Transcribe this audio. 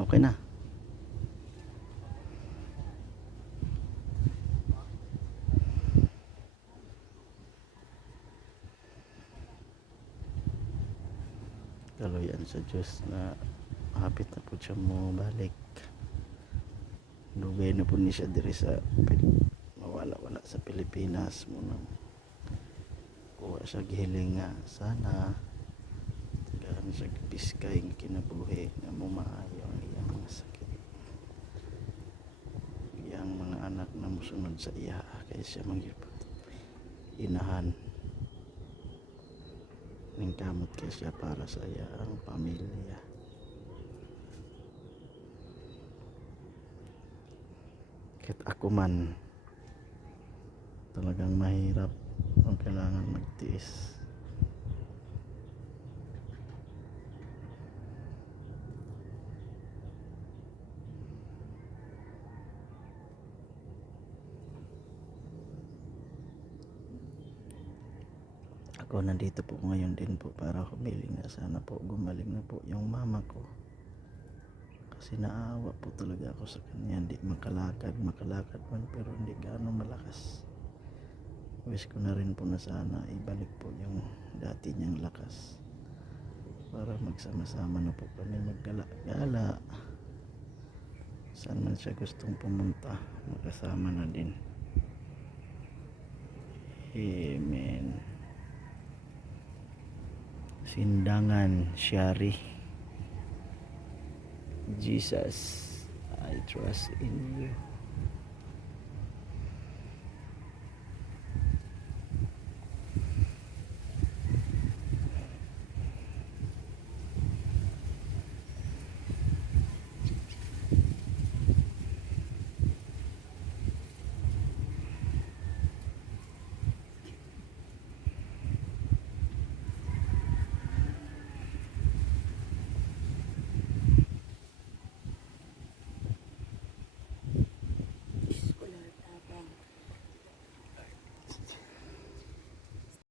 Okay na. Kaloyan sa Diyos na hapit na po siya mo balik. Dugay na po ni siya diri sa mawala-wala sa Pilipinas mo nang kuha siya gihiling nga sana gaan siya piskay nga kinabuhi nga mo maayo ang iyang mga sakit, iyang mga anak na musunod sa iya kaya siya mangyipot inahan ning kamot kay siya para sa iyang pamilya. Kahit ako man talagang mahirap kung kailangan magtiis. Ako nandito po ngayon din po para humiling na sana po gumaling na po yung mama ko. Kasi naawa po talaga ako sa kanya. Hindi makalakad man pero hindi gaano malakas. Wish ko na rin po na sana ibalik po yung dati niyang lakas. Para magsama-sama na po kami maggala-gala. Saan man siya gustong pumunta, magkasama na din. Amen. Sindangan Shari. Jesus, I trust in you.